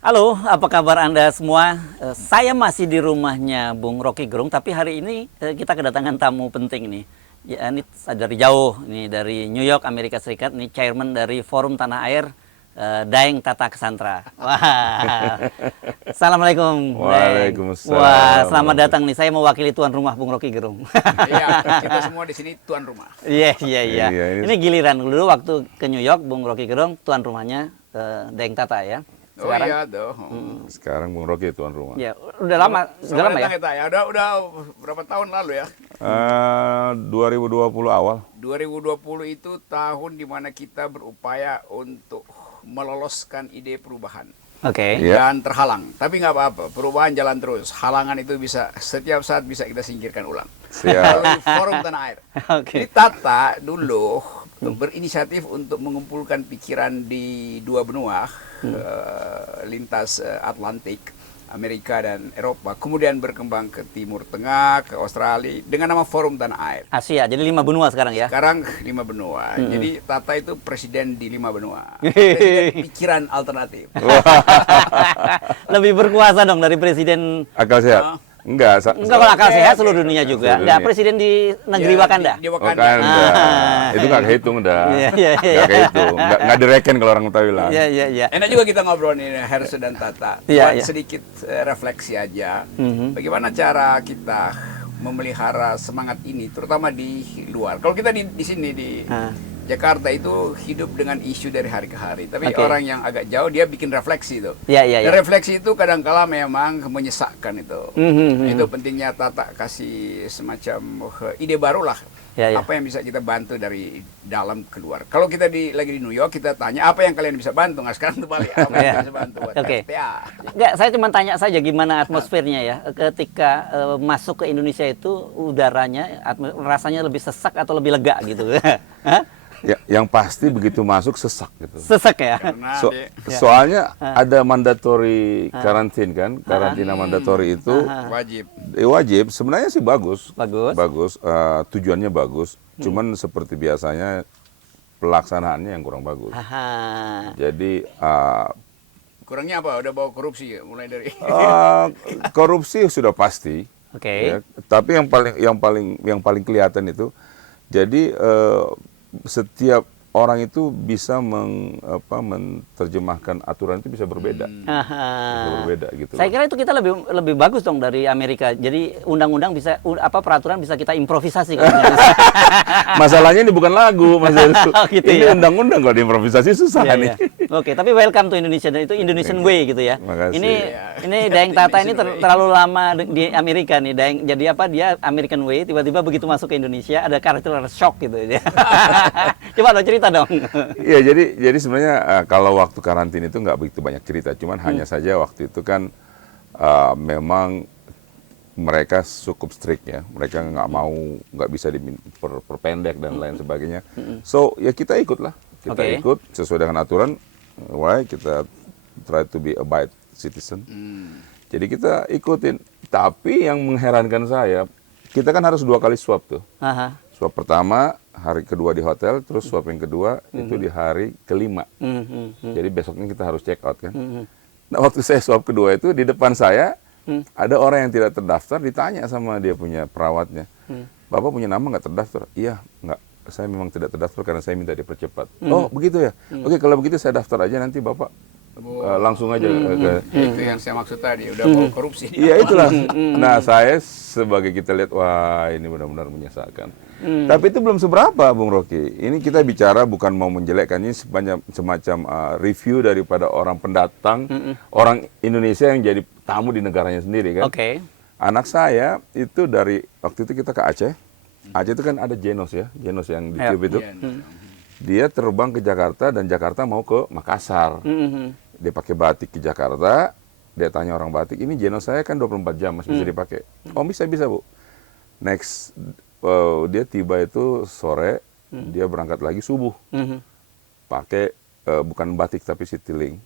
Halo, apa kabar Anda semua? Saya masih di rumahnya Bung Rocky Gerung, tapi hari ini kita kedatangan tamu penting nih. Ya, ini dari jauh, nih dari New York, Amerika Serikat, nih Chairman dari Forum Tanah Air, Daeng Tata Kesantra. Wah, Assalamualaikum, Daeng. Wah, Waalaikumsalam. selamat datang nih. Saya mewakili tuan rumah Bung Rocky Gerung. Iya, kita semua di sini tuan rumah. Iya, iya, iya. Iya, Ini giliran dulu waktu ke New York, Bung Rocky Gerung, tuan rumahnya Daeng Tata ya. Sekarang, oh iya dong. Sekarang Bung Rocky tuan rumah. Ya, udah lama ya. Udah berapa tahun lalu ya? 2020 awal. 2020 itu tahun di mana kita berupaya untuk meloloskan ide perubahan. Oke. Iya. Dan terhalang. Tapi nggak apa-apa, perubahan jalan terus. Halangan itu bisa setiap saat bisa kita singkirkan ulang. Siap. Melalui Forum Tanah Air. Oke. Jadi Tata dulu berinisiatif untuk mengumpulkan pikiran di dua benua lintas Atlantik, Amerika dan Eropa, kemudian berkembang ke Timur Tengah, ke Australia dengan nama Forum Tanah Air. Asia, jadi 5 benua sekarang ya. Sekarang 5 benua. Jadi Tata itu presiden di 5 benua. Presiden pikiran alternatif. Lebih berkuasa dong dari presiden. Akal sehat? Enggak. Enggak, kalau akal sehat seluruh dunia juga. Seluruh Enggak, dunia. presiden di negeri Ya, Wakanda. Di Wakanda. Wakanda. Itu nggak kehitung dah. Iya, iya, iya. Nggak kehitung. Nggak direken kalau orang Betawi bilang. Iya, iya, iya. Enak juga kita ngobrol nih Hersu dan Tata. Iya, Buat iya. sedikit refleksi aja. Mhm. Bagaimana cara kita memelihara semangat ini, terutama di luar. Kalau kita di sini di Ah. Jakarta itu hidup dengan isu dari hari ke hari. Tapi Oke. orang yang agak jauh dia bikin refleksi itu. Iya, iya, Dan iya. refleksi itu kadang-kala memang menyesakkan itu. Mhm, Itu pentingnya Tata kasih semacam ide baru lah. Ya, ya. Apa yang bisa kita bantu dari dalam keluar. Kalau kita lagi di New York, kita tanya apa yang kalian bisa bantu. Nah sekarang terbalik, apa yang Iya. bisa bantu buat Oke. FTA. Enggak, saya cuma tanya saja gimana atmosfernya ya ketika masuk ke Indonesia itu udaranya rasanya lebih sesak atau lebih lega gitu. Hah? Ya, yang pasti begitu masuk sesak gitu. Sesak ya? Karena Soalnya ada mandatory karantin kan, karantina mandatory itu wajib. wajib. Sebenarnya sih bagus. Bagus. Bagus. Tujuannya bagus. Cuman seperti biasanya pelaksanaannya yang kurang bagus. Aha. Jadi Kurangnya apa? Udah bawa korupsi ya? Mulai dari korupsi sudah pasti. Oke. Ya. Tapi yang paling kelihatan itu, jadi setiap orang itu bisa menerjemahkan aturan itu bisa berbeda, Aha. bisa berbeda gitu. Saya kira itu kita lebih bagus dong dari Amerika. Jadi undang-undang bisa peraturan bisa kita improvisasi kalau di Indonesia. Masalahnya ini bukan lagu, Mas Heru. Oh, gitu Ini ya. undang-undang kalau diimprovisasi susah Iya, nih. iya. Oke, tapi welcome to Indonesia dan itu Indonesian way gitu ya. Makasih. Ini Daeng Tata ini terlalu lama di Amerika nih. Daeng jadi apa dia American way tiba-tiba begitu masuk ke Indonesia ada karakter shock gitu ya. Coba dong cerita dong. Iya, jadi sebenarnya kalau waktu karantina itu nggak begitu banyak cerita, cuman hanya saja waktu itu kan memang mereka cukup strict ya, mereka nggak bisa diperpendek dan lain sebagainya. So ya kita ikut lah, kita Oke. ikut sesuai dengan aturan, why kita try to be abide citizen. Jadi kita ikutin, tapi yang mengherankan saya, kita kan harus 2 kali swab tuh. Aha. Swab pertama hari kedua di hotel, terus swab yang kedua itu di hari kelima. Jadi besoknya kita harus check out kan. Nah waktu saya swab kedua itu di depan saya ada orang yang tidak terdaftar, ditanya sama dia punya perawatnya, Bapak punya nama nggak terdaftar? Iya, nggak. Saya memang tidak terdaftar karena saya minta dipercepat. Oh begitu ya? Oke kalau begitu saya daftar aja, nanti Bapak langsung aja ke Itu yang saya maksud tadi, udah bawa korupsi. Iya itulah. Nah saya sebagai kita lihat, wah ini benar-benar menyesalkan. Tapi itu belum seberapa, Bung Rocky. Ini kita bicara bukan mau menjelekkan, ini semacam review daripada orang pendatang, orang Indonesia yang jadi tamu di negaranya sendiri kan. Oke. Anak saya itu dari waktu itu kita ke Aceh. Aceh itu kan ada Genos ya, Genos yang di Ya. Tube itu. Iya. Dia terbang ke Jakarta dan Jakarta mau ke Makassar. Dia pakai batik ke Jakarta, dia tanya orang batik, ini Genos saya kan 24 jam masih bisa dipakai. Oh bisa Bu. Next, dia tiba itu sore, dia berangkat lagi subuh. Pakai bukan batik tapi Citylink.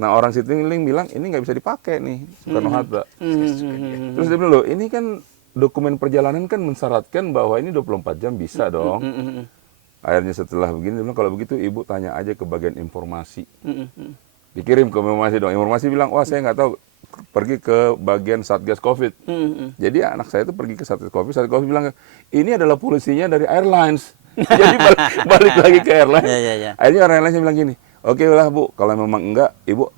Nah orang Citylink bilang, ini nggak bisa dipakai nih, Soekarno-Hatta. Terus dia bilang, loh ini kan dokumen perjalanan kan mensyaratkan bahwa ini 24 jam bisa dong. Akhirnya setelah begini, dia bilang, kalau begitu ibu tanya aja ke bagian informasi. Dikirim ke informasi dong. Informasi bilang, wah saya nggak tahu, pergi ke bagian Satgas Covid. Jadi anak saya itu pergi ke Satgas Covid bilang, ini adalah polisinya dari airlines. Jadi balik lagi ke airlines. Akhirnya orang airlines bilang gini, oke lah Bu, kalau memang enggak, Ibu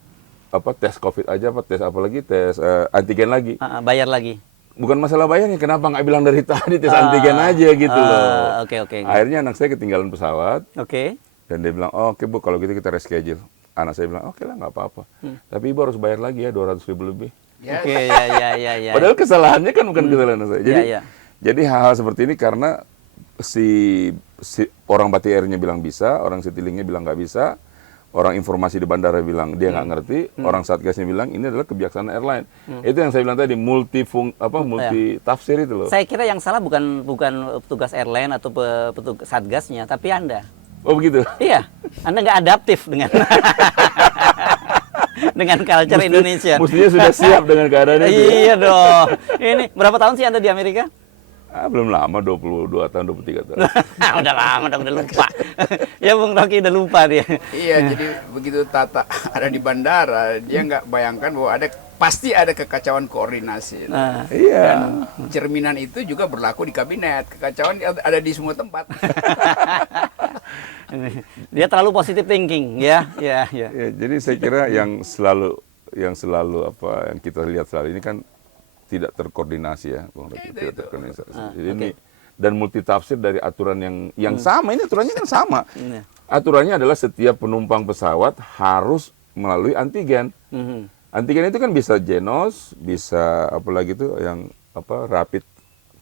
tes Covid aja, tes apa lagi, tes antigen lagi. Bayar lagi. Bukan masalah bayarnya, kenapa nggak bilang dari tadi tes antigen aja gitu loh. Oke. Akhirnya anak saya ketinggalan pesawat. Oke. Dan dia bilang, oh, oke Bu, kalau gitu kita reschedule. Anak saya bilang, oke lah nggak apa-apa. Tapi Ibu harus bayar lagi ya 200.000 lebih. Oke, ya. Padahal kesalahannya kan bukan kesalahan anak saya. Jadi, Ya. jadi hal-hal seperti ini karena si orang Batik Airnya bilang bisa, orang Citilink-nya bilang nggak bisa, orang informasi di bandara bilang dia nggak ngerti, orang Satgasnya bilang ini adalah kebijaksanaan airline. Itu yang saya bilang tadi multi tafsir itu loh. Saya kira yang salah bukan petugas airline atau petugas Satgasnya, tapi Anda. Oh begitu. Iya, Anda nggak adaptif dengan dengan culture Indonesia. Mestinya sudah siap dengan keadaan itu. Iya dong. Ini berapa tahun sih Anda di Amerika? Belum lama, 22 tahun, 23 tahun. Udah lama dong, udah lupa. Ya Bung Rocky udah lupa dia. Iya, jadi begitu Tata ada di bandara, dia nggak bayangkan bahwa pasti ada kekacauan koordinasi. Iya. Dan cerminan itu juga berlaku di kabinet. Kekacauan ada di semua tempat. Dia terlalu positive thinking, ya. Ya, jadi saya kira yang selalu yang kita lihat selalu ini kan tidak terkoordinasi ya, Bung Rocky. Tidak terkoordinasi. Jadi ini dan multitafsir dari aturan yang sama. Ini aturannya kan sama. Aturannya adalah setiap penumpang pesawat harus melalui antigen. Antigen itu kan bisa Genos, bisa apalagi itu yang rapid.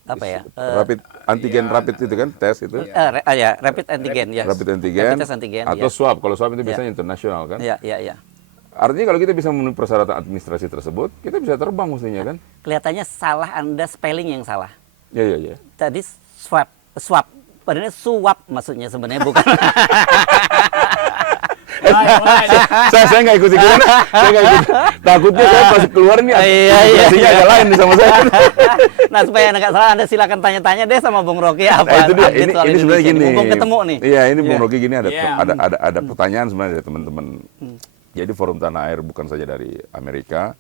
Apa ya? Rapid antigen rapid itu kan tes itu. Rapid antigen ya. Rapid antigen. Rapid test antigen. Atau swab. Kalau swab itu biasanya internasional kan. Iya. Artinya kalau kita bisa memenuhi persyaratan administrasi tersebut, kita bisa terbang mestinya kan? Kelihatannya salah Anda spelling yang salah. Iya. Tadi swab. Padahal suap maksudnya sebenarnya bukan. Saya nggak ikut ikutan. Saya nggak ikut. Takutnya saya pas keluar nih administrasinya agak lain nih sama saya. Nah supaya nggak salah Anda silakan tanya-tanya deh sama Bung Rocky apa. Nah, itu dia. Ini sebenarnya gini. Mumpung ketemu nih. Iya, ini Bung Rocky gini ada pertanyaan sebenarnya dari teman-teman. Jadi Forum Tanah Air bukan saja dari Amerika,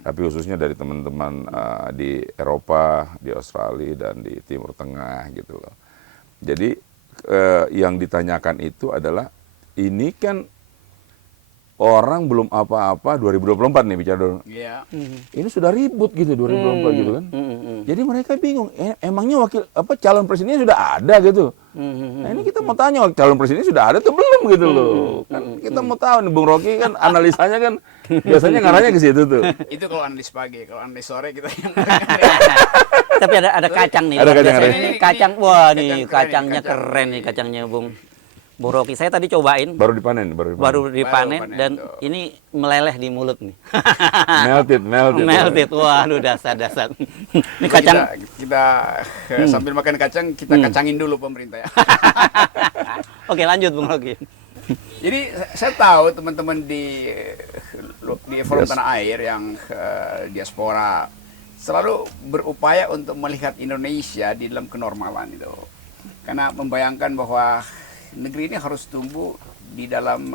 tapi khususnya dari teman-teman di Eropa, di Australia, dan di Timur Tengah gitu loh. Jadi yang ditanyakan itu adalah, ini kan orang belum apa-apa 2024 nih bicara dulu. Iya. Ini sudah ribut gitu 2024 gitu kan. Jadi mereka bingung, emangnya calon presidennya sudah ada gitu. Nah ini kita mau tanya, calon presidennya sudah ada atau belum gitu loh. Kan kita mau tahu nih, Bung Rocky kan analisanya kan biasanya ngarahnya ke situ tuh. Itu kalau analis pagi, kalau analis sore kita yang Tapi ada kacang nih. Ada kacang, Biasanya ada. ini kacang. Wah nih Kacang kacangnya keren nih kacangnya Bung Rocky. Saya tadi cobain. Baru dipanen. Baru dipanen dan tuh. ini meleleh di mulut nih. Melted. Waduh dasar. Ini kacang. Kita sambil makan kacang, kita kacangin dulu pemerintah ya. Oke, lanjut Bung Rocky. Jadi saya tahu teman-teman di Forum Tanah Air yang diaspora selalu berupaya untuk melihat Indonesia di dalam kenormalan itu. Karena membayangkan bahwa negeri ini harus tumbuh di dalam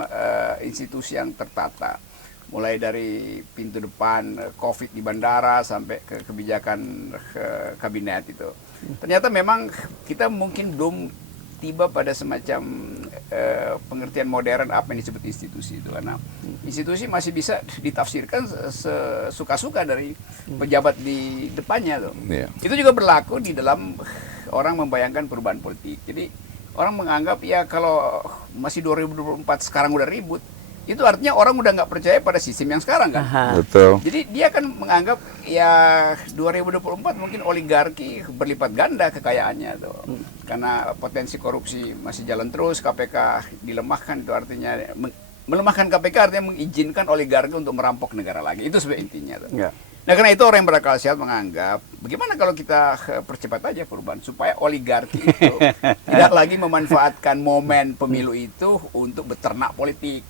institusi yang tertata. Mulai dari pintu depan COVID di bandara sampai ke kebijakan kabinet itu. Ternyata memang kita mungkin belum tiba pada semacam pengertian modern apa yang disebut institusi itu. Karena institusi masih bisa ditafsirkan sesuka-suka dari pejabat di depannya tuh. Iya. Itu juga berlaku di dalam orang membayangkan perubahan politik. Jadi orang menganggap ya kalau masih 2024 sekarang udah ribut, itu artinya orang udah nggak percaya pada sistem yang sekarang kan. Betul. Jadi dia kan menganggap ya 2024 mungkin oligarki berlipat ganda kekayaannya tuh. Karena potensi korupsi masih jalan terus, KPK dilemahkan, itu artinya melemahkan KPK artinya mengizinkan oligarki untuk merampok negara lagi. Itu sebenarnya intinya tuh. Ya. Nah karena itu orang yang berakal sehat menganggap bagaimana kalau kita percepat aja perubahan supaya oligarki itu tidak lagi memanfaatkan momen pemilu itu untuk beternak politik.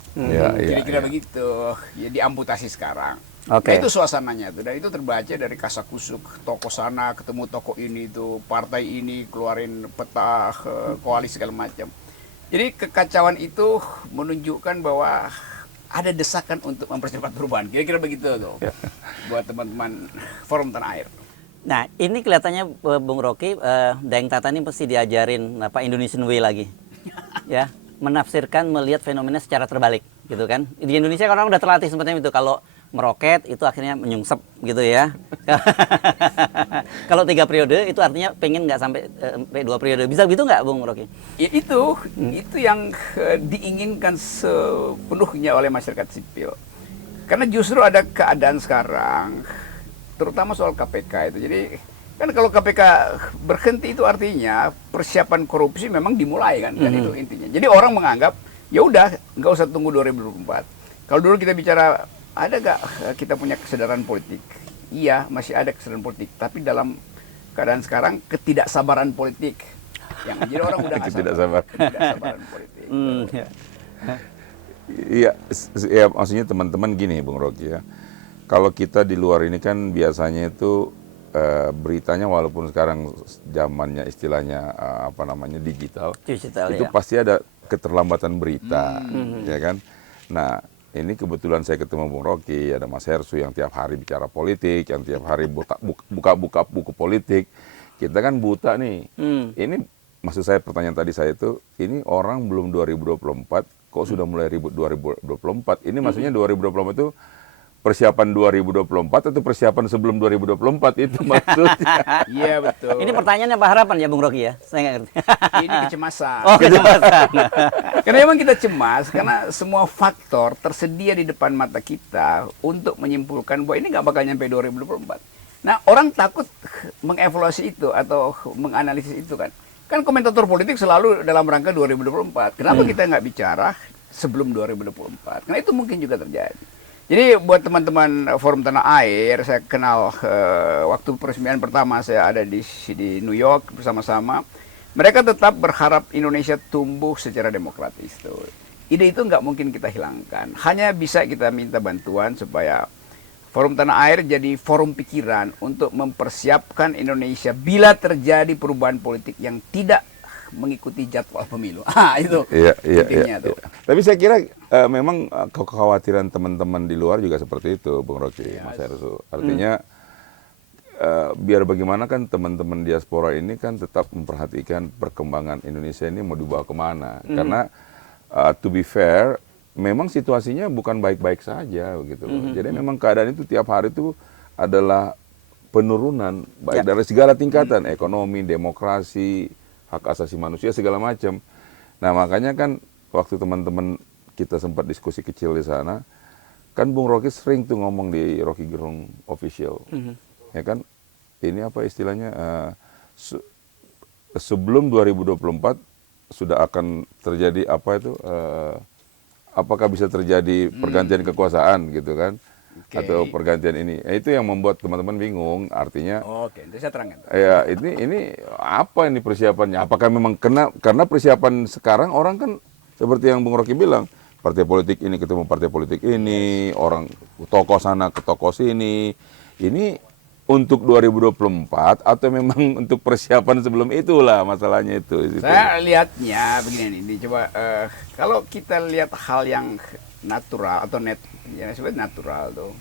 Kira-kira begitu. Ya diamputasi sekarang. Oke. Nah, itu suasananya tuh. Dan itu terbaca dari kasakusuk toko sana ketemu toko ini tuh, partai ini keluarin peta koalisi segala macam. Jadi kekacauan itu menunjukkan bahwa ada desakan untuk mempercepat perubahan. Kira-kira begitu tuh buat teman-teman Forum Tanah Air. Nah, ini kelihatannya Bung Rocky, Daeng Tata ini pasti diajarin apa Indonesian Way lagi. Ya, menafsirkan, melihat fenomena secara terbalik, gitu kan. Di Indonesia kan orang udah terlatih seperti itu. Kalau meroket itu akhirnya menyungsep gitu ya. Kalau 3 periode itu artinya pengen nggak sampai 2 periode. Bisa gitu nggak Bung Rocky? Ya itu yang diinginkan sepenuhnya oleh masyarakat sipil. Karena justru ada keadaan sekarang, terutama soal KPK itu. Jadi kan kalau KPK berhenti itu artinya persiapan korupsi memang dimulai kan, kan itu intinya. Jadi orang menganggap ya udah nggak usah tunggu 2024. Kalau dulu kita bicara ada nggak kita punya kesadaran politik? Iya, masih ada kesadaran politik. Tapi dalam keadaan sekarang ketidaksabaran politik. Yang jadi orang udah nggak sabar. Ketidaksabaran politik. Iya, ya, maksudnya teman-teman gini, Bung Rocky ya. Kalau kita di luar ini kan biasanya itu beritanya walaupun sekarang zamannya istilahnya apa namanya digital itu ya. pasti ada keterlambatan berita, ya kan. Nah, ini kebetulan saya ketemu Bung Rocky, ada Mas Hersu yang tiap hari bicara politik, yang tiap hari buka buku politik. Kita kan buta nih. Ini maksud saya pertanyaan tadi saya itu, ini orang belum 2024 kok sudah mulai ribut 2024. Ini maksudnya 2024 itu persiapan 2024 atau persiapan sebelum 2024 itu maksudnya. Iya betul. Ini pertanyaannya apa harapan ya Bung Rocky ya? Saya nggak ngerti. Ini kecemasan. Oh, kecemasan. Karena memang kita cemas karena semua faktor tersedia di depan mata kita untuk menyimpulkan bahwa ini nggak bakal nyampe 2024. Nah, orang takut mengevaluasi itu atau menganalisis itu kan. Kan komentator politik selalu dalam rangka 2024. Kenapa kita nggak bicara sebelum 2024? Karena itu mungkin juga terjadi. Jadi buat teman-teman Forum Tanah Air, saya kenal waktu peresmian pertama saya ada di New York bersama-sama. Mereka tetap berharap Indonesia tumbuh secara demokratis. Ide itu nggak mungkin kita hilangkan. Hanya bisa kita minta bantuan supaya Forum Tanah Air jadi forum pikiran untuk mempersiapkan Indonesia bila terjadi perubahan politik yang tidak mengikuti jadwal pemilu. Itu intinya tuh. Tapi saya kira memang kekhawatiran teman-teman di luar juga seperti itu, Bung Rocky, Mas Hersu. Artinya biar bagaimana kan teman-teman diaspora ini kan tetap memperhatikan perkembangan Indonesia ini mau dibawa kemana. Karena to be fair, memang situasinya bukan baik-baik saja begitu. Jadi memang keadaan itu tiap hari itu adalah penurunan baik dari segala tingkatan, ekonomi, demokrasi, hak asasi manusia segala macam. Nah, makanya kan waktu teman-teman kita sempat diskusi kecil di sana, kan Bung Rocky sering tuh ngomong di Rocky Gerung Official. Ya kan? Ini apa istilahnya sebelum 2024 sudah akan terjadi apa itu apakah bisa terjadi pergantian kekuasaan gitu kan? Atau pergantian ini. Itu yang membuat teman-teman bingung. Artinya Oke, itu saya terangkan. Ya, ini apa ini persiapannya? Apakah memang karena persiapan sekarang orang kan seperti yang Bung Rocky bilang, partai politik ini ketemu partai politik ini, orang tokoh sana ke tokoh sini. Ini untuk 2024 atau memang untuk persiapan sebelum itulah masalahnya itu. Saya lihatnya begini nih, coba kalau kita lihat hal yang natural atau yang disebut natural tuh,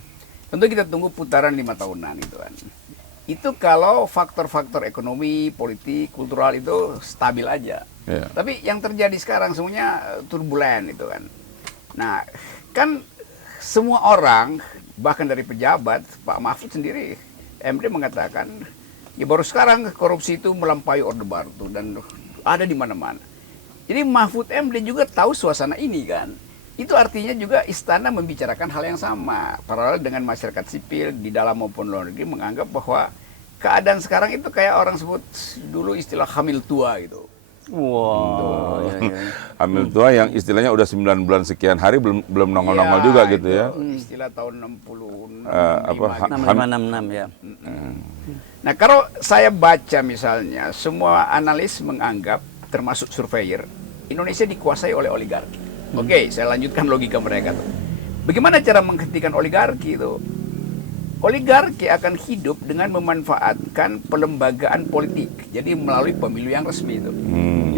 tentu kita tunggu putaran 5 tahunan gitu kan. Itu kalau faktor-faktor ekonomi, politik, kultural itu stabil aja. Tapi yang terjadi sekarang semuanya turbulen itu kan. Nah, kan semua orang bahkan dari pejabat, Pak Mahfud sendiri, MD mengatakan ya baru sekarang korupsi itu melampaui Orde Baru tuh, dan ada di mana-mana. Jadi Mahfud MD juga tahu suasana ini kan. Itu artinya juga istana membicarakan hal yang sama. Paralel dengan masyarakat sipil di dalam maupun luar negeri menganggap bahwa keadaan sekarang itu kayak orang sebut dulu istilah hamil tua gitu. Wow. Hamil tua yang istilahnya udah 9 bulan sekian hari belum nongol-nongol juga gitu ya. Istilah tahun 66. 6566 ya. Nah, kalau saya baca misalnya semua analis menganggap termasuk surveyor Indonesia dikuasai oleh oligarki. Oke, saya lanjutkan logika mereka tuh. Bagaimana cara menghentikan oligarki itu? Oligarki akan hidup dengan memanfaatkan pelembagaan politik. Jadi melalui pemilu yang resmi itu.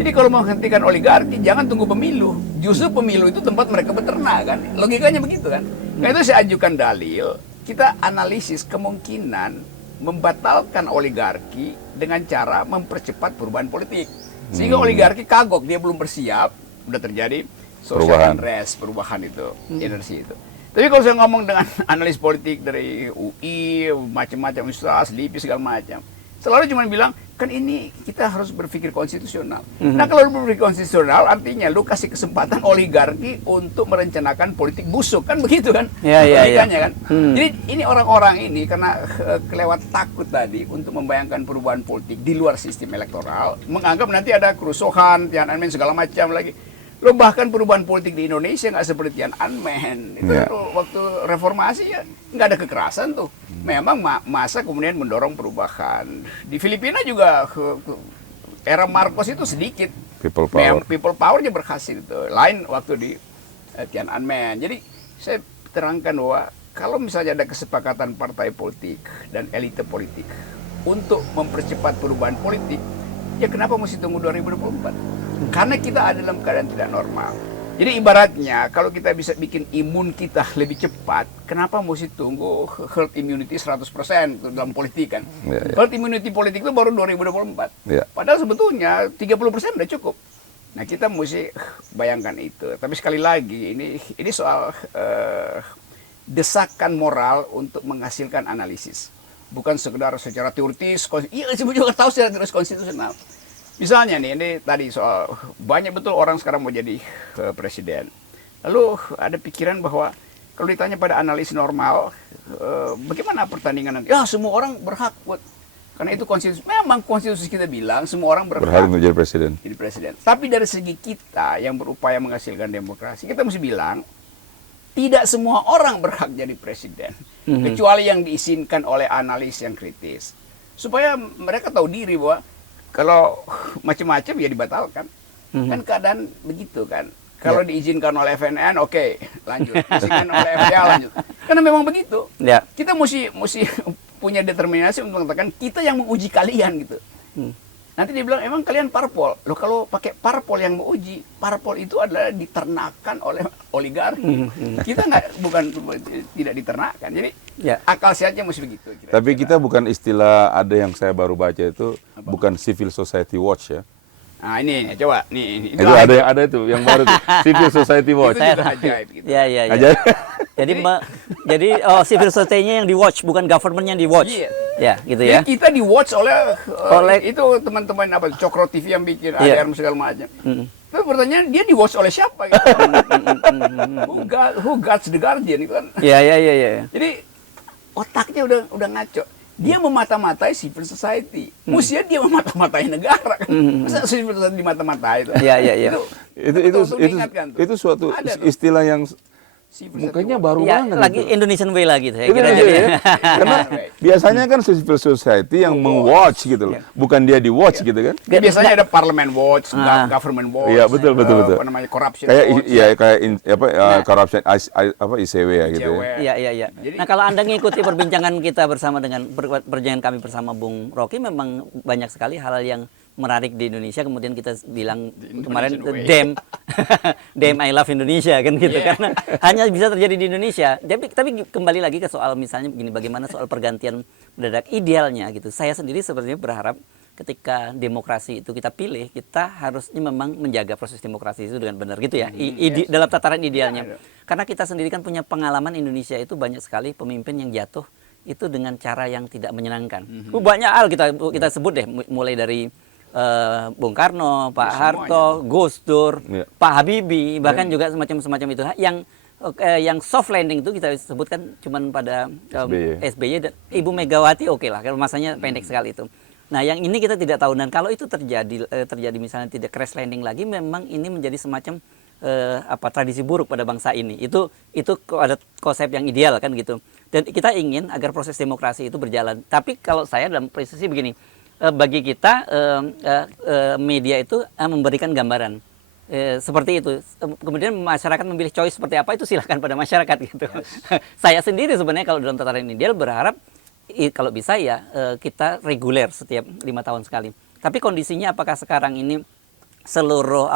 Jadi kalau mau hentikan oligarki, jangan tunggu pemilu. Justru pemilu itu tempat mereka beternak kan. Logikanya begitu kan. Nah itu saya ajukan dalil, kita analisis kemungkinan membatalkan oligarki dengan cara mempercepat perubahan politik. Sehingga oligarki kagok, dia belum bersiap, udah terjadi social unrest, perubahan itu, energi itu. Tapi kalau saya ngomong dengan analis politik dari UI, macam-macam universitas, LIPI segala macam, selalu cuma bilang, kan ini kita harus berpikir konstitusional. Nah kalau lu berpikir konstitusional, artinya lu kasih kesempatan oligarki untuk merencanakan politik busuk, kan begitu kan? Logikanya kan? Jadi ini orang-orang ini karena kelewat takut tadi untuk membayangkan perubahan politik di luar sistem elektoral, menganggap nanti ada kerusuhan, Tiananmen segala macam lagi. Lo bahkan perubahan politik di Indonesia nggak seperti Tiananmen. Itu waktu reformasi ya nggak ada kekerasan tuh. Memang masa kemudian mendorong perubahan. Di Filipina juga era Marcos itu sedikit. People power. People powernya berhasil itu. Lain waktu di Tiananmen. Jadi saya terangkan bahwa kalau misalnya ada kesepakatan partai politik dan elite politik untuk mempercepat perubahan politik, ya kenapa mesti tunggu 2024? Karena kita ada dalam keadaan tidak normal. Jadi ibaratnya kalau kita bisa bikin imun kita lebih cepat, kenapa mesti tunggu herd immunity 100% dalam politik kan? Herd immunity politik itu baru 2024. Padahal sebetulnya 30% udah cukup. Nah kita mesti bayangkan itu. Tapi sekali lagi ini soal desakan moral untuk menghasilkan analisis. Bukan sekedar secara teoritis, iya saya juga tahu secara teoritis konstitusional. Misalnya nih, ini tadi soal banyak betul orang sekarang mau jadi presiden. Lalu ada pikiran bahwa kalau ditanya pada analis normal, bagaimana pertandingan nanti? Ya semua orang berhak buat, karena itu konstitusi. Memang konstitusi kita bilang semua orang berhak untuk jadi presiden. Jadi presiden. Tapi dari segi kita yang berupaya menghasilkan demokrasi, kita mesti bilang tidak semua orang berhak jadi presiden, kecuali yang diizinkan oleh analis yang kritis, supaya mereka tahu diri bahwa kalau macam-macam ya dibatalkan. Kan keadaan begitu kan. Kalau diizinkan oleh FNN, oke, lanjut. Diizinkan oleh FDA, lanjut. Karena memang begitu. Kita mesti punya determinasi untuk mengatakan kita yang menguji kalian gitu. Nanti dia bilang, emang kalian parpol. Loh kalau pakai parpol yang menguji, parpol itu adalah diternakan oleh oligarki. Kita tidak diternakan. Jadi akal sehatnya mesti begitu. Tapi kita bukan istilah, ada yang saya baru baca itu, bukan Civil Society Watch ya. Nah ini coba nih. Itu ada itu yang baru tuh, Civil Society Watch. Itu juga ajaib gitu. Iya. Jadi civil society-nya yang di watch, bukan government yang di watch. Ya, gitu ya. Jadi kita di watch oleh itu teman-teman apa Cokro TV yang bikin ADR segala macam. Tapi pertanyaan dia di watch oleh siapa gitu? Who guards the guardian itu kan? Iya. Jadi otaknya udah ngaco. Dia memata-matai civil society. Mestinya dia memata-matai negara kan. Masa civil society dimata-matai itu? Iya. Itu suatu istilah yang mukanya baru banget. Lagi gitu. Indonesian way lagi saya kira. ya. Karena biasanya kan civil society yang meng-watch gitu loh. Bukan dia di-watch gitu kan. Biasanya ada parliament watch, government watch. Iya, betul. Apa namanya corruption watch. Corruption ICW ya gitu. Iya. Nah, kalau Anda ngikuti perbincangan kita perbincangan kami bersama Bung Rocky, memang banyak sekali hal yang menarik di Indonesia. Kemudian kita bilang kemarin damn I love Indonesia kan gitu, karena hanya bisa terjadi di Indonesia. Tapi kembali lagi ke soal misalnya begini, bagaimana soal pergantian mendadak idealnya gitu. Saya sendiri sebenarnya berharap ketika demokrasi itu kita pilih, kita harusnya memang menjaga proses demokrasi itu dengan benar gitu ya. Dalam tataran idealnya. Karena kita sendiri kan punya pengalaman Indonesia itu banyak sekali pemimpin yang jatuh itu dengan cara yang tidak menyenangkan. Banyak hal kita sebut deh, mulai dari Bung Karno, Pak Harto, Gus Dur, Pak Habibie, bahkan juga semacam itu yang soft landing itu kita sebutkan cuman pada SBY dan Ibu Megawati oke lah, kalau masanya pendek sekali itu. Nah, yang ini kita tidak tahu, dan kalau itu terjadi misalnya tidak crash landing lagi, memang ini menjadi semacam tradisi buruk pada bangsa ini. Itu ada konsep yang ideal kan gitu. Dan kita ingin agar proses demokrasi itu berjalan. Tapi kalau saya dalam posisi begini, bagi kita media itu memberikan gambaran seperti itu. Kemudian masyarakat memilih choice seperti apa, itu silahkan pada masyarakat gitu. Saya sendiri sebenarnya kalau dalam tataran ideal berharap kalau bisa ya kita reguler setiap 5 tahun sekali. Tapi kondisinya apakah sekarang ini seluruh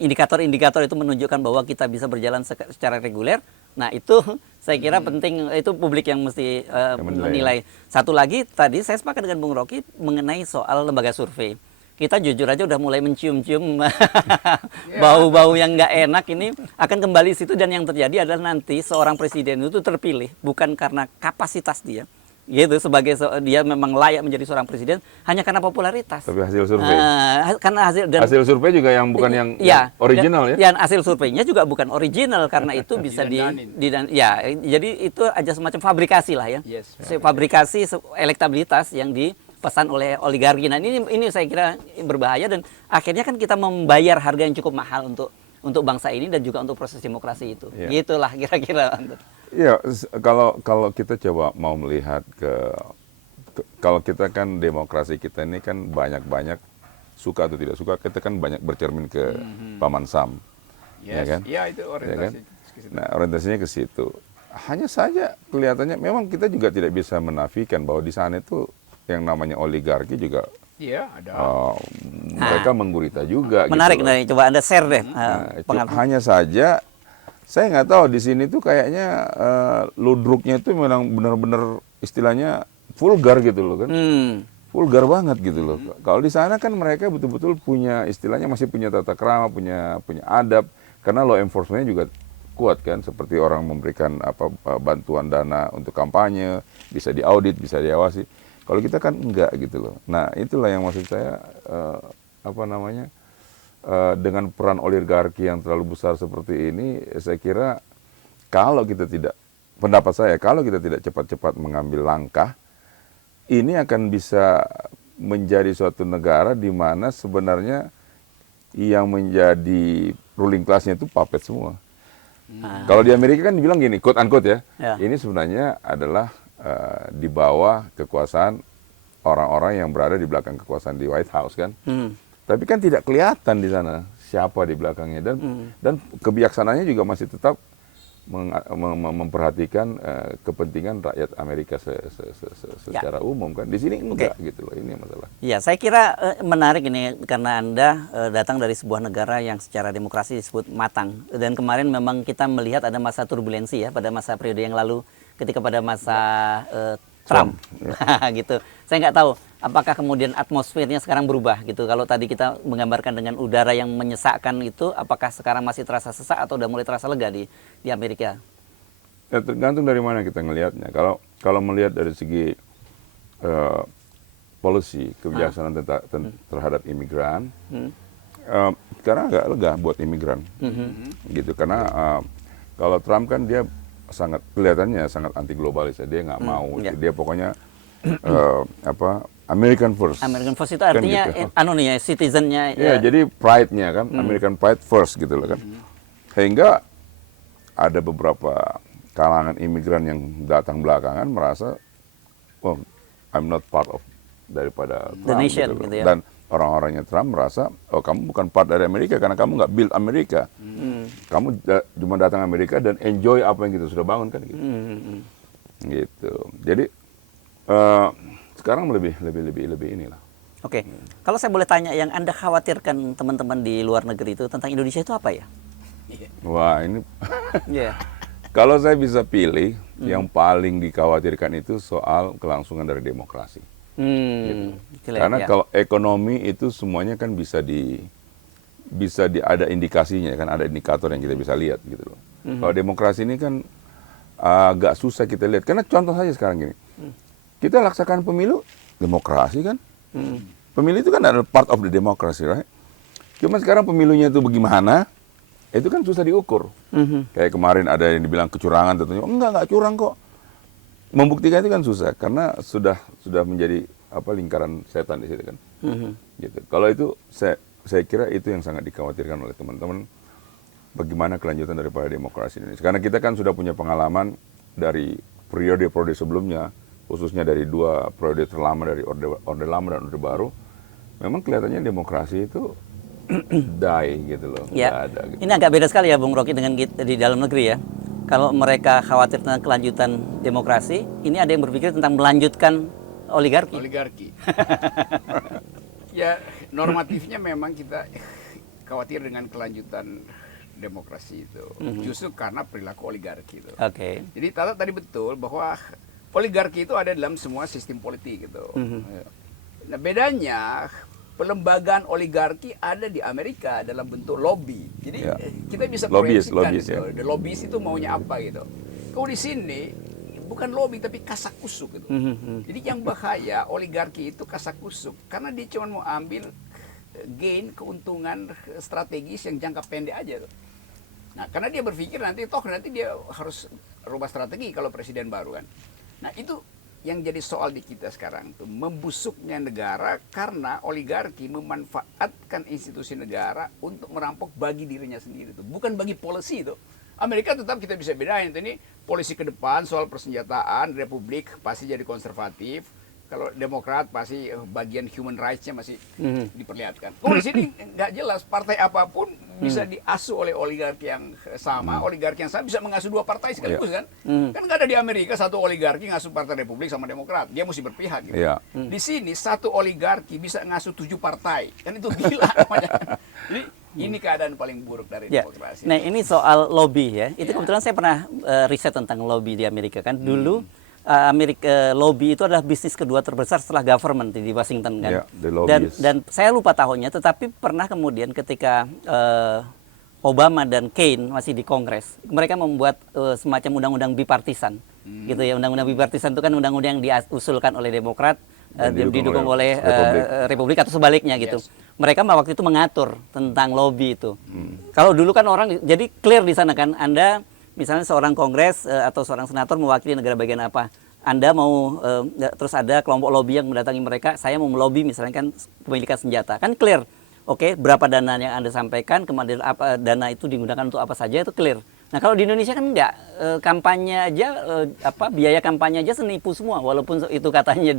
indikator-indikator itu menunjukkan bahwa kita bisa berjalan secara reguler. Nah itu saya kira penting, itu publik yang mesti menilai. Satu lagi tadi saya sepakat dengan Bung Rocky mengenai soal lembaga survei. Kita jujur aja udah mulai mencium-cium bau-bau yang nggak enak ini akan kembali situ, dan yang terjadi adalah nanti seorang presiden itu terpilih bukan karena kapasitas dia, gitu, sebagai dia memang layak menjadi seorang presiden hanya karena popularitas. Tapi hasil survei. Karena hasil survei juga yang bukan yang original ya. Dan hasil surveinya juga bukan original, karena itu bisa jadi itu aja semacam fabrikasi lah ya. Yes. Fabrikasi elektabilitas yang dipesan oleh oligarki. Nah, ini saya kira berbahaya, dan akhirnya kan kita membayar harga yang cukup mahal untuk bangsa ini dan juga untuk proses demokrasi itu. Yeah. Gitulah kira-kira. Iya, kalau kita coba mau melihat kalau kita kan demokrasi kita ini kan banyak suka atau tidak suka, kita kan banyak bercermin ke Paman Sam, ya kan? Iya, itu orientasi. Ya kan? Nah, orientasinya ke situ. Hanya saja kelihatannya memang kita juga tidak bisa menafikan bahwa di sana itu yang namanya oligarki juga. Iya, ada. Mereka menggurita juga. Menarik, gitu nih. Coba Anda share deh. Hanya saja saya nggak tahu di sini tuh kayaknya ludruknya itu memang benar-benar istilahnya vulgar gitu loh kan. Vulgar banget gitu loh. Kalau di sana kan mereka betul-betul punya istilahnya, masih punya tata krama, punya adab, karena law enforcement-nya juga kuat kan, seperti orang memberikan bantuan dana untuk kampanye, bisa diaudit, bisa diawasi. Kalau kita kan enggak gitu loh. Nah, itulah yang maksud saya dengan peran oligarki yang terlalu besar seperti ini, saya kira kalau kita tidak cepat-cepat mengambil langkah, ini akan bisa menjadi suatu negara di mana sebenarnya yang menjadi ruling class-nya itu puppet semua. Kalau di Amerika kan dibilang gini, quote unquote ya, ini sebenarnya adalah di bawah kekuasaan orang-orang yang berada di belakang kekuasaan di White House kan. Tapi kan tidak kelihatan di sana siapa di belakangnya, dan kebijaksanaannya juga masih tetap memperhatikan kepentingan rakyat Amerika secara umum kan. Di sini enggak gitu loh, ini masalah. Ya, saya kira menarik ini karena Anda datang dari sebuah negara yang secara demokrasi disebut matang, dan kemarin memang kita melihat ada masa turbulensi ya pada masa periode yang lalu ketika pada masa Trump. Gitu. Saya nggak tahu apakah kemudian atmosfernya sekarang berubah gitu. Kalau tadi kita menggambarkan dengan udara yang menyesakkan itu, apakah sekarang masih terasa sesak atau udah mulai terasa lega di Amerika? Ya, tergantung dari mana kita ngelihatnya. Kalau melihat dari segi policy, kebijaksanaan terhadap imigran, sekarang agak lega buat imigran. Gitu, karena kalau Trump kan dia kelihatannya sangat anti globalis, dia nggak mau, dia pokoknya American first. American first itu artinya kan gitu. Citizennya. Ya, jadi pride-nya kan, American pride first gitu loh kan. Sehingga ada beberapa kalangan imigran yang datang belakangan merasa, oh, I'm not part of daripada Trump, the nation gitu ya. Dan orang-orangnya Trump merasa, oh, kamu bukan part dari Amerika karena kamu nggak build Amerika. Kamu cuma datang Amerika dan enjoy apa yang kita sudah bangun kan gitu. Gitu. Jadi sekarang lebih inilah. Oke. Kalau saya boleh tanya, yang Anda khawatirkan teman-teman di luar negeri itu tentang Indonesia itu apa ya? Wah, ini kalau saya bisa pilih, yang paling dikhawatirkan itu soal kelangsungan dari demokrasi. Gitu. Karena kalau ekonomi itu semuanya kan bisa ada indikasinya kan, ada indikator yang kita bisa lihat gitu loh. Kalau demokrasi ini kan agak susah kita lihat. Karena contoh saja sekarang gini, kita laksakan pemilu, demokrasi kan. Pemilu itu kan adalah part of the democracy, right? Cuma sekarang pemilunya itu bagaimana, itu kan susah diukur. Kayak kemarin ada yang dibilang kecurangan, tentunya enggak curang kok. Membuktikan itu kan susah karena sudah menjadi lingkaran setan di situ kan. Gitu. Kalau itu saya kira itu yang sangat dikhawatirkan oleh teman-teman, bagaimana kelanjutan daripada demokrasi ini. Karena kita kan sudah punya pengalaman dari periode-periode sebelumnya, khususnya dari 2 periode terlama, dari Orde Lama dan Orde Baru. Memang kelihatannya demokrasi itu die gitu loh. Ya. Ada, gitu. Ini agak beda sekali ya Bung Rocky dengan di dalam negeri ya. Kalau mereka khawatir tentang kelanjutan demokrasi, ini ada yang berpikir tentang melanjutkan oligarki. Ya, normatifnya memang kita khawatir dengan kelanjutan demokrasi itu. Justru karena perilaku oligarki itu. Oke. Jadi Tata tadi betul bahwa oligarki itu ada dalam semua sistem politik gitu. Nah, bedanya pelembagaan oligarki ada di Amerika dalam bentuk lobby. Jadi Ya. kita bisa Lobbyist, proyeksikan lobbyist, gitu. ya. The lobbyist itu maunya apa gitu. Kalau di sini bukan lobby tapi kasakusuk gitu. Jadi yang bahaya oligarki itu kasakusuk karena dia cuma mau ambil gain keuntungan strategis yang jangka pendek aja tuh. Nah, karena dia berpikir nanti dia harus rubah strategi kalau presiden baru kan. Nah, itu yang jadi soal di kita sekarang tuh, membusuknya negara karena oligarki memanfaatkan institusi negara untuk merampok bagi dirinya sendiri tuh, bukan bagi policy itu. Amerika tetap kita bisa bedain itu, ini polisi ke depan soal persenjataan, Republik pasti jadi konservatif. Kalau Demokrat pasti bagian human rights-nya masih diperlihatkan. Kalau di sini nggak jelas partai apapun bisa diasuh oleh oligarki yang sama, oligarki yang sama bisa mengasuh dua partai sekaligus kan? Kan nggak ada di Amerika satu oligarki ngasuh partai Republik sama Demokrat, dia mesti berpihak gitu. Iya. Di sini satu oligarki bisa ngasuh 7 partai, kan itu gila namanya. Jadi ini keadaan paling buruk dari Ya. demokrasi. Nah, ini soal lobby ya. Itu kebetulan saya pernah riset tentang lobby di Amerika kan. Dulu Amerika lobby itu adalah bisnis kedua terbesar setelah government di Washington kan. Ya, the lobbyist. Dan saya lupa tahunnya, tetapi pernah kemudian ketika Obama dan Kane masih di Kongres, mereka membuat semacam undang-undang bipartisan, gitu ya. Undang-undang bipartisan itu kan undang-undang yang diusulkan oleh Demokrat, Dan didukung oleh Republik atau sebaliknya gitu. Yes. Mereka waktu itu mengatur tentang lobby itu. Kalau dulu kan orang jadi clear di sana kan, Anda misalnya seorang kongres atau seorang senator mewakili negara bagian apa, Anda mau terus ada kelompok lobby yang mendatangi mereka, saya mau melobi misalnya kan kepemilikan senjata, kan clear. Oke, berapa dana yang Anda sampaikan, kemudian apa dana itu digunakan untuk apa saja, itu clear. Nah, kalau di Indonesia kan enggak, kampanye aja biaya kampanye aja senipu semua, walaupun itu katanya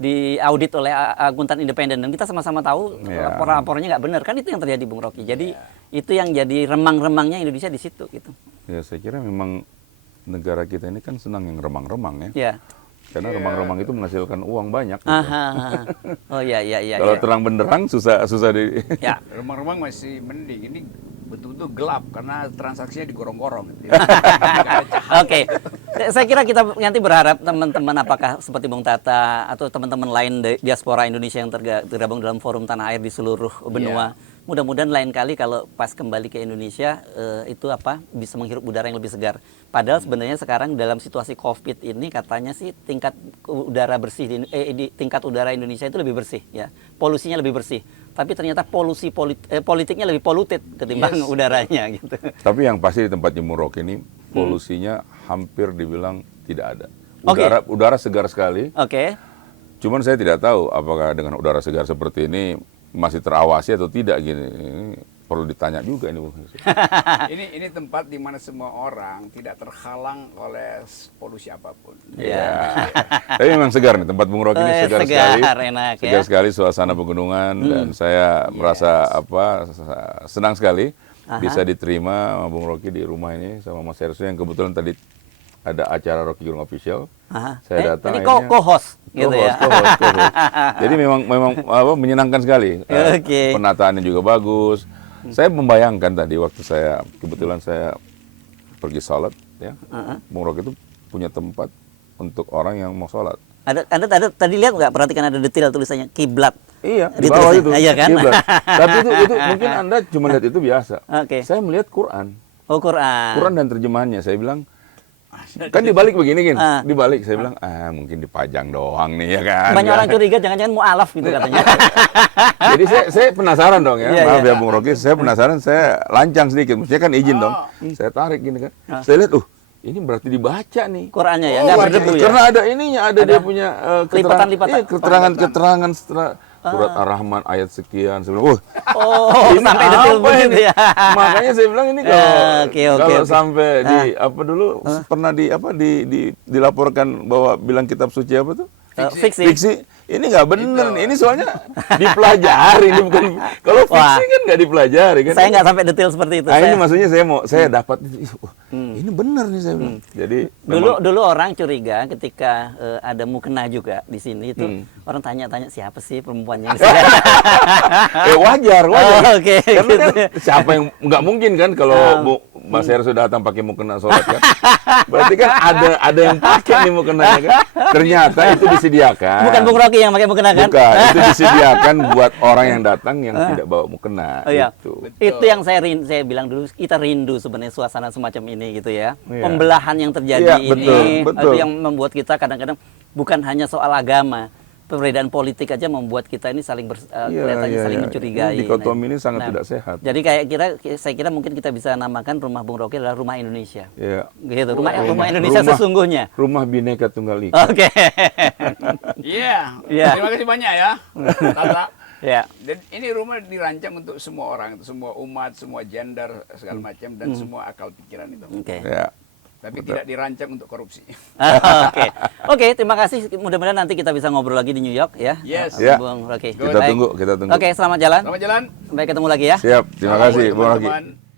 di audit oleh akuntan independen, dan kita sama-sama tahu laporan-laporannya nggak benar, kan itu yang terjadi Bung Rocky. Jadi itu yang jadi remang-remangnya Indonesia di situ gitu. Ya, saya kira memang negara kita ini kan senang yang remang-remang ya. Ya. Karena remang-remang itu menghasilkan uang banyak. Gitu. Aha. Oh iya. Kalau terang benderang susah di. Ya. Remang-remang masih mending, ini betul-betul gelap karena transaksinya digorong-gorong. Oke. Saya kira kita nanti berharap teman-teman apakah seperti Bung Tata atau teman-teman lain diaspora Indonesia yang tergabung dalam forum tanah air di seluruh benua. Mudah-mudahan lain kali kalau pas kembali ke Indonesia itu bisa menghirup udara yang lebih segar. Padahal sebenarnya sekarang dalam situasi Covid ini katanya sih tingkat udara bersih tingkat udara Indonesia itu lebih bersih ya. Polusinya lebih bersih. Tapi ternyata politiknya lebih polluted ketimbang udaranya gitu. Tapi yang pasti di tempat Bung Rocky ini polusinya hampir dibilang tidak ada. Udara segar sekali. Oke. Cuman saya tidak tahu apakah dengan udara segar seperti ini masih terawasi atau tidak gini. Ini perlu ditanya juga ini. Ini tempat di mana semua orang tidak terhalang oleh polusi apapun. Iya. Tapi memang segar nih tempat Bung Rocky ini segar sekali. Enak, segar sekali suasana pegunungan dan saya merasa senang sekali bisa diterima sama Bung Rocky di rumah ini sama Mas Hersu yang kebetulan tadi ada acara Rocky Gerung Official. Saya datang ini co-host gitu ya. Co-host. Jadi memang menyenangkan sekali. Penataannya juga bagus. Saya membayangkan tadi waktu kebetulan saya pergi sholat ya. Bung Rocky itu punya tempat untuk orang yang mau sholat. Anda tadi lihat nggak, perhatikan ada detail tulisannya kiblat. Iya, di bawah itu. Iya kan? Kiblat. Tapi itu mungkin Anda cuma lihat itu biasa. Saya melihat Quran. Oh, Quran. Quran dan terjemahannya. Saya bilang kan dibalik begini kan, dibalik saya bilang mungkin dipajang doang nih ya kan. Banyak orang curiga jangan-jangan mualaf gitu katanya. Jadi saya penasaran dong ya, maaf ya Bung Rocky, saya penasaran, saya lancang sedikit, maksudnya kan izin dong, saya tarik gini kan, saya lihat, ini berarti dibaca nih. Qurannya ya, nggak berdebu ya. Karena ada ininya, ada dia punya keterangan setelah Surat Ar-Rahman ayat sekian, saya bilang, ini sampai detail begitu ya. Makanya saya bilang ini kalau sampai pernah dilaporkan bahwa bilang kitab suci apa tuh? Fiksi. Fiksi. Ini nggak bener Itu. nih. Ini soalnya dipelajari. Ini bukan. Kalau Wah. fiksi kan nggak dipelajari kan. Saya nggak sampai detail seperti itu. Nah, ini Saya- maksudnya saya dapat. Ini bener nih saya bilang. Jadi Dulu orang curiga ketika ada mukena juga di sini itu orang tanya-tanya siapa sih perempuannya. wajar. Oh, oke, Karena kan gitu. siapa yang nggak mungkin kan kalau Mas Heru sudah datang pakai mukena sholat kan. Berarti kan ada yang pakai nih mukenanya kan. Ternyata itu disediakan. Bukan Bung Rocky yang pakai mukena kan? Bukan, itu disediakan buat orang yang datang yang tidak bawa mukena. Oh iya. Gitu. Itu yang saya bilang dulu, kita rindu sebenarnya suasana semacam ini gitu ya. Iya. Pembelahan yang terjadi Iya, betul, ini betul. itu yang membuat kita kadang-kadang bukan hanya soal agama, perbedaan politik aja membuat kita ini saling kelihatannya saling mencurigai. Ini dikotomi ini sangat tidak sehat. Jadi saya kira mungkin kita bisa namakan rumah Bung Rocky adalah rumah Indonesia. Iya. Gitu, rumah Indonesia sesungguhnya. Rumah Bhinneka Tunggal Ika. Oke. Iya. Iya. Terima kasih banyak ya. Tata. Ya. Dan ini rumah dirancang untuk semua orang, semua umat, semua gender segala macam dan semua akal pikiran itu. Oke. Ya. Tapi tidak dirancang untuk korupsi. Oke. Oke, terima kasih. Mudah-mudahan nanti kita bisa ngobrol lagi di New York ya. Yes. Ya. Bung Rocky. Kita Baik. tunggu, kita tunggu. Oke, selamat jalan. Selamat jalan. Sampai ketemu lagi ya. Siap. Terima kasih, Bung Rocky. Teman-teman.